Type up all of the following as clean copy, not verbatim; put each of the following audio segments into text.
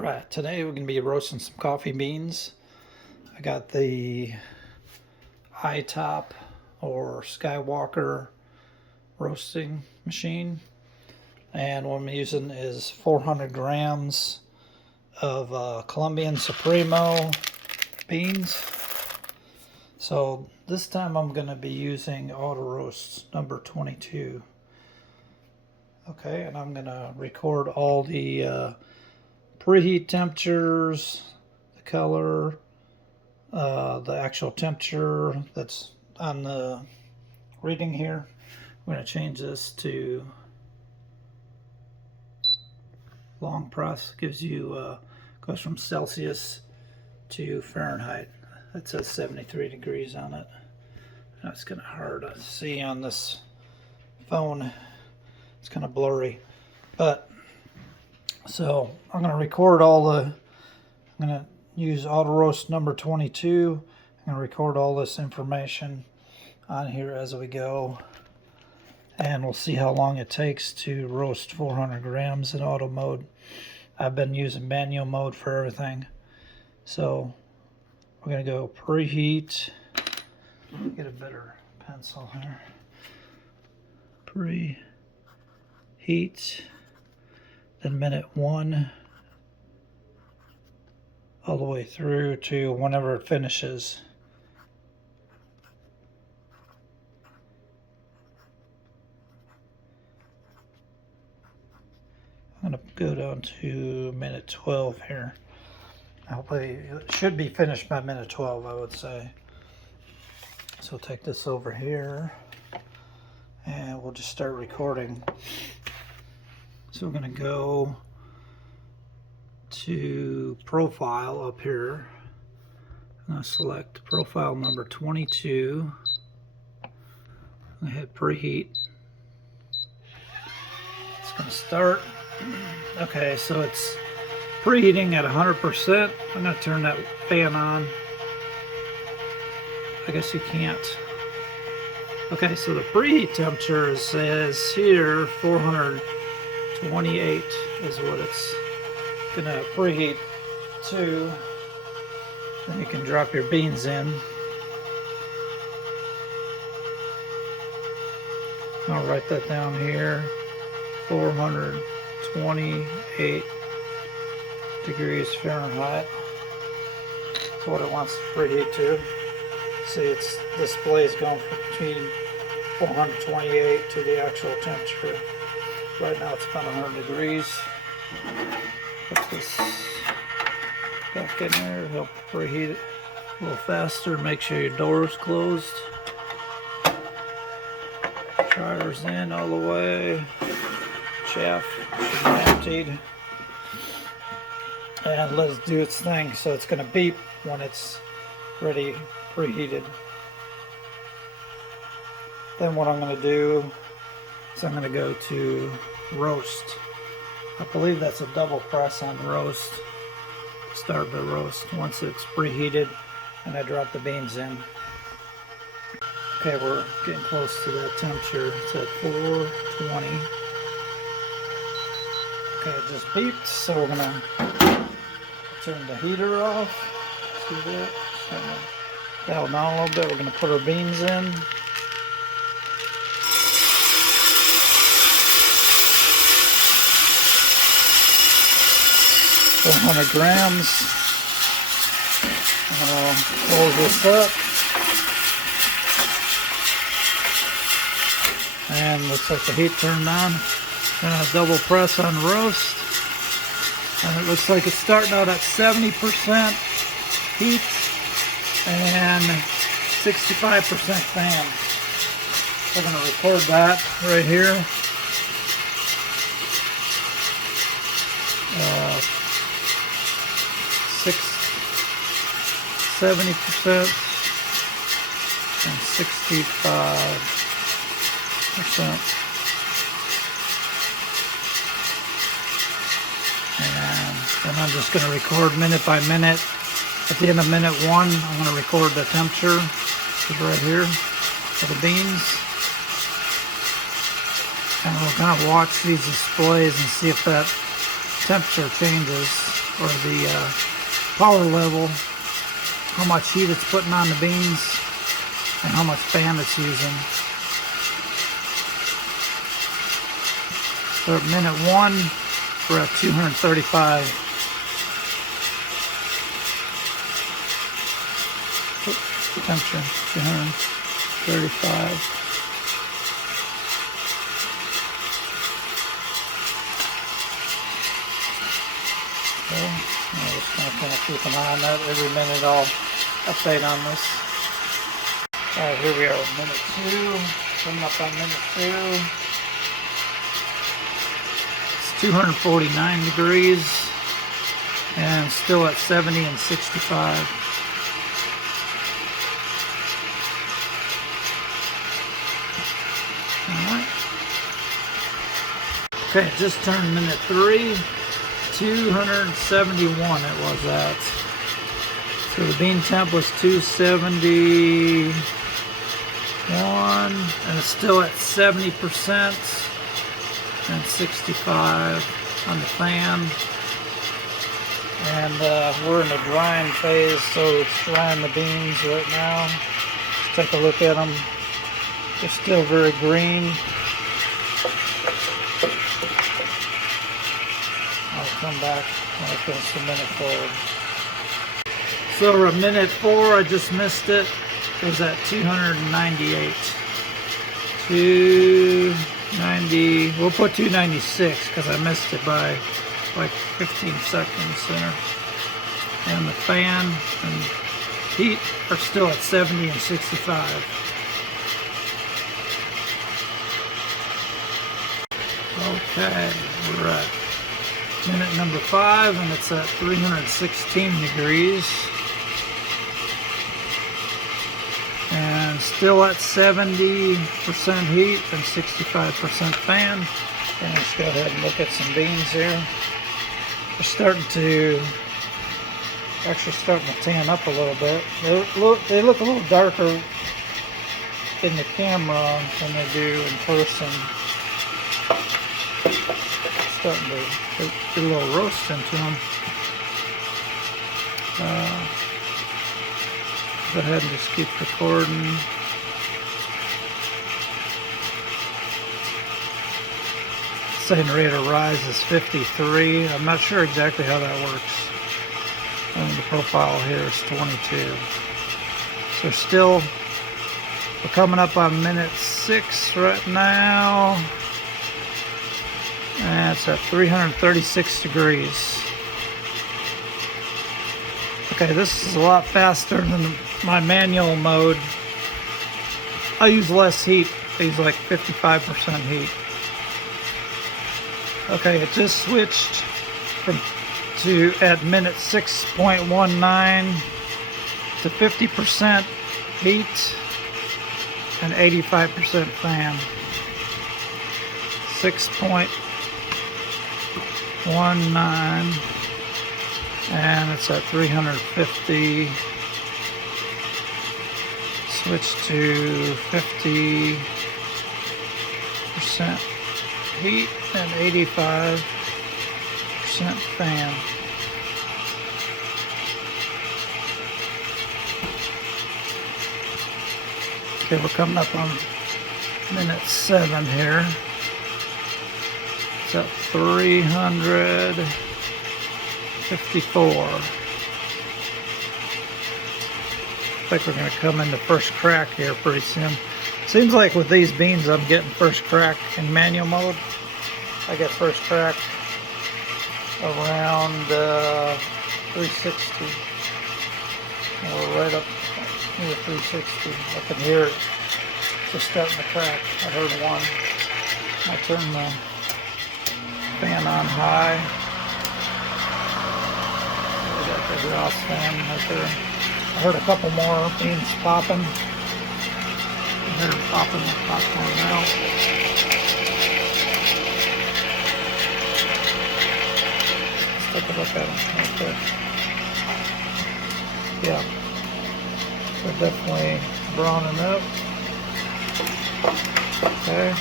Alright, today we're going to be roasting some coffee beans. I got the Itop or Skywalker roasting machine, and what I'm using is 400 grams of Columbian Supreme beans. So this time I'm going to be using auto roast number 22. Okay, and I'm going to record all the preheat temperatures, the color, the actual temperature that's on the reading here. I'm going to change this to long press. Gives you goes from Celsius to Fahrenheit. That says 73 degrees on it. That's kind of hard to see on this phone. It's kind of blurry, but so I'm going to record all the, I'm going to use auto roast number 22. I'm going to record all this information on here as we go, and we'll see how long it takes to roast 400 grams in auto mode. I've been using manual mode for everything. So we're going to go preheat. Get a better pencil here. Preheat. Then minute 1 all the way through to whenever it finishes. I'm going to go down to minute 12 here. Hopefully it should be finished by minute 12, I would say. So take this over here and we'll just start recording. So we're going to go to profile up here. I'm going to select profile number 22. I'm going to hit preheat. It's going to start. Okay, so it's preheating at 100%. I'm going to turn that fan on. I guess you can't. Okay, so the preheat temperature says here 428 is what it's gonna preheat to. Then you can drop your beans in. I'll write that down here. 428 degrees Fahrenheit. That's what it wants to preheat to. See, its display is going between 428 to the actual temperature. Right now it's about 100 degrees. Put this back in there to help preheat it a little faster. Make sure your door is closed. Dryer's in all the way. Chaff should be emptied. And let it do its thing. So it's going to beep when it's ready, preheated. Then what I'm going to do is I'm going to go to roast. I believe that's a double press on roast. Start the roast once it's preheated and I drop the beans in. Okay, we're getting close to that temperature. It's at 420. Okay, it just beeped, so we're going to turn the heater off. See that? Dial down a little bit. We're going to put our beans in. 400 grams. Close this up. And looks like the heat turned on. Then a double press on roast. And it looks like it's starting out at 70% heat and 65% fan. We're going to record that right here. 70% and 65%. And then I'm just going to record minute by minute. At the end of minute 1, I'm going to record the temperature, which is right here, for the beans. And we'll kind of watch these displays and see if that temperature changes or the power level, how much heat it's putting on the beans, and how much fan it's using. So at minute 1, we're at 235. Temperature 235. Okay, I'm just going to kind of keep an eye on that. Every minute I'll update on this. Alright, here we are, minute 2. Coming up on minute 2. It's 249 degrees and still at 70 and 65. Alright. Okay, just turned minute 3. 271 it was at. So the bean temp was 271 and it's still at 70% and 65 on the fan. And we're in the drying phase, so it's drying the beans right now. Let's take a look at them. They're still very green. I'll come back when I finish the minute forward. So we're at minute 4, I just missed it. It was at 298. 290, we'll put 296 because I missed it by like 15 seconds there. And the fan and heat are still at 70 and 65. Okay, we're at minute number 5 and it's at 316 degrees. And still at 70% heat and 65% fan. And let's go ahead and look at some beans here. They're starting to tan up a little bit. They look a little darker in the camera than they do in person. Starting to get a little roast into them. Go ahead and just keep recording. Saying the rate of rise is 53. I'm not sure exactly how that works. And the profile here is 22. So still, we're coming up on minute 6 right now. And it's at 336 degrees. Okay, this is a lot faster than my manual mode. I use less heat. I use like 55% heat. Okay, it just switched to at minute 6.19 to 50% heat and 85% fan. 6.19 and it's at 350. Switch to 50% heat and 85% fan. Okay, we're coming up on minute 7 here. It's at 354. I think we're going to come into first crack here pretty soon. Seems like with these beans I'm getting first crack in manual mode. I get first crack around 360. We're right up near 360. I can hear it just starting to crack. I heard one. I turned the fan on high. We got the exhaust fan right there. I heard a couple more beans popping. I heard them popping the popcorn now. Let's take a look at them real quick. Yeah, they're definitely browning up. Okay.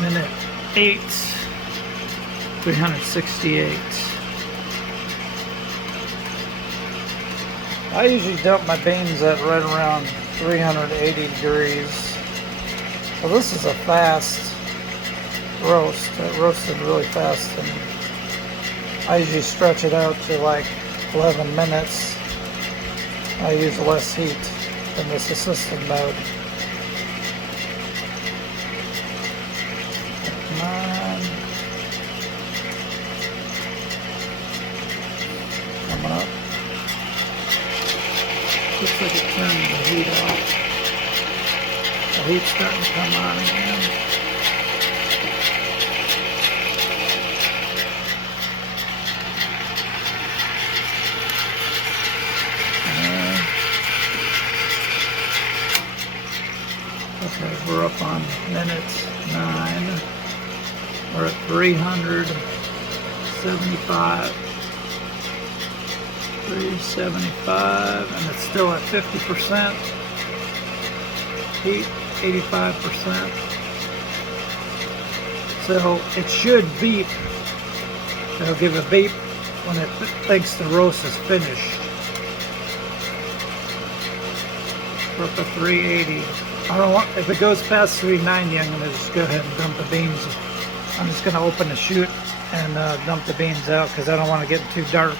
Minute 8, 368. I usually dump my beans at right around 380 degrees. So this is a fast roast. It roasted really fast, and I usually stretch it out to like 11 minutes. I use less heat than this assisted mode. Come on. Coming up. Looks like it turned the heat off. The heat's starting to come on again. Okay, we're up on minute 9. We're at 375. 375, and it's still at 50%. Heat, 85%. So it should beep. It'll give a beep when it thinks the roast is finished. We're up at 380. I don't want, if it goes past 390, I'm going to just go ahead and dump the beans. I'm just going to open the chute and dump the beans out because I don't want to get too dark.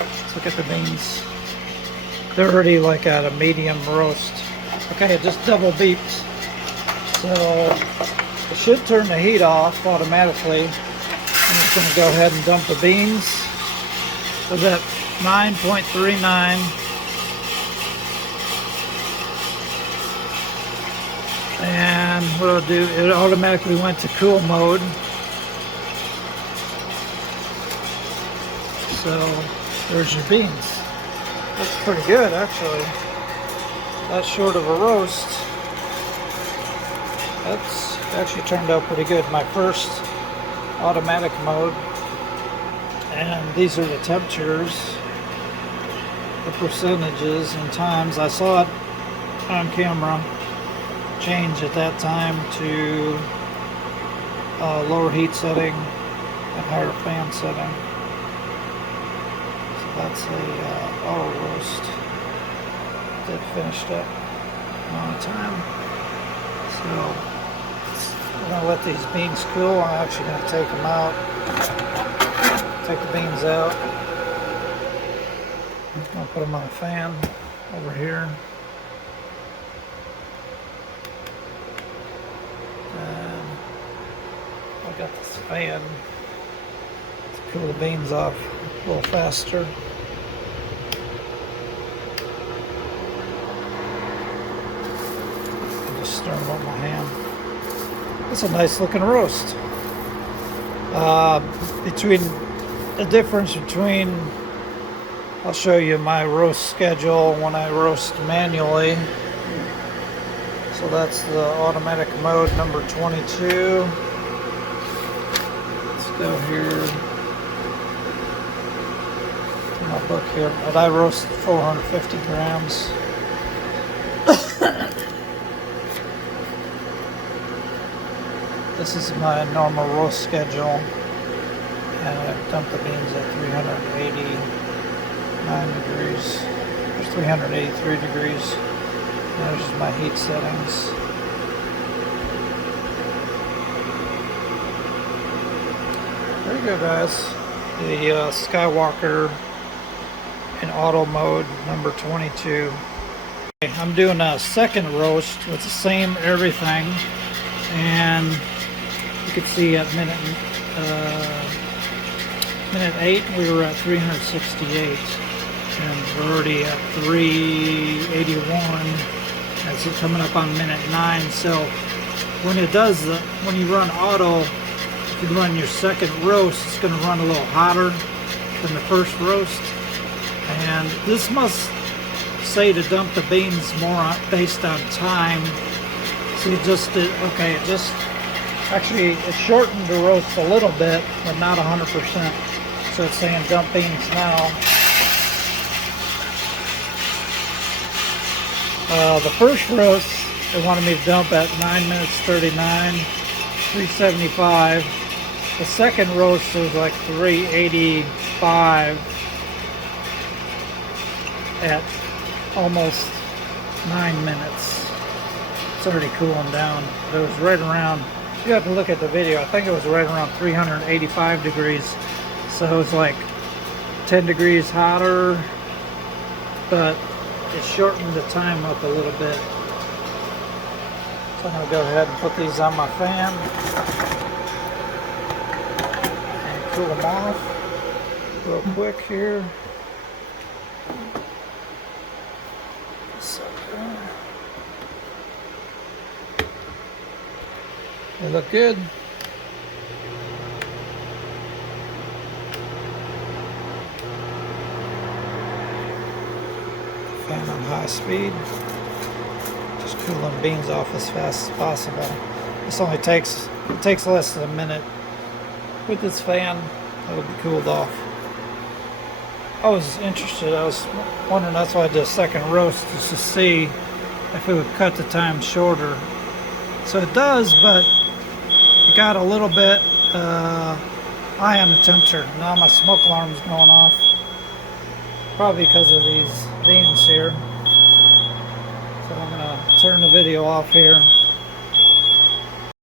Let's look at the beans. They're already like at a medium roast. Okay, it just double beeped. So it should turn the heat off automatically. I'm just going to go ahead and dump the beans. So that 9.39. And what I'll do, it automatically went to cool mode. So there's your beans. That's pretty good, actually. That's short of a roast. That's actually turned out pretty good. My first automatic mode. And these are the temperatures, the percentages and times. I saw it on camera change at that time to lower heat setting and higher fan setting. So that's a auto roast that finished up on time. So I'm going to let these beans cool. I'm actually going to take them out, take the beans out. I'm going to put them on a fan over here. I got this fan to cool the beans off a little faster. I just stir them up my hand. It's a nice looking roast. Between the difference between, I'll show you my roast schedule when I roast manually. So that's the automatic mode number 22. Let's go here to my book here. But I roast 450 grams. This is my normal roast schedule. And I've dumped the beans at 389 degrees. There's 383 degrees. There's my heat settings. There you go, guys. The Skywalker in auto mode number 22. Okay, I'm doing a second roast with the same everything, and you can see at minute 8 we were at 368, and we're already at 381. It's coming up on minute 9. So when it does when you run auto, if you run your second roast, it's going to run a little hotter than the first roast. And this must say to dump the beans more based on time. So it just did, okay, it just actually it shortened the roast a little bit, but not 100%. So it's saying dump beans now. The first roast, they wanted me to dump at 9 minutes 39, 375. The second roast was like 385. at almost 9 minutes. It's already cooling down. It was right around, you have to look at the video, I think it was right around 385 degrees. So it was like 10 degrees hotter, but it shortened the time up a little bit. So I'm going to go ahead and put these on my fan and cool them off real quick here. So, they look good. Fan on high speed. Just cooling beans off as fast as possible. This only takes less than a minute. With this fan, it'll be cooled off. I was interested, I was wondering, that's why I did a second roast, just to see if it would cut the time shorter. So it does, but it got a little bit high on the temperature. Now my smoke alarm is going off. Probably because of these beans here. So I'm going to turn the video off here.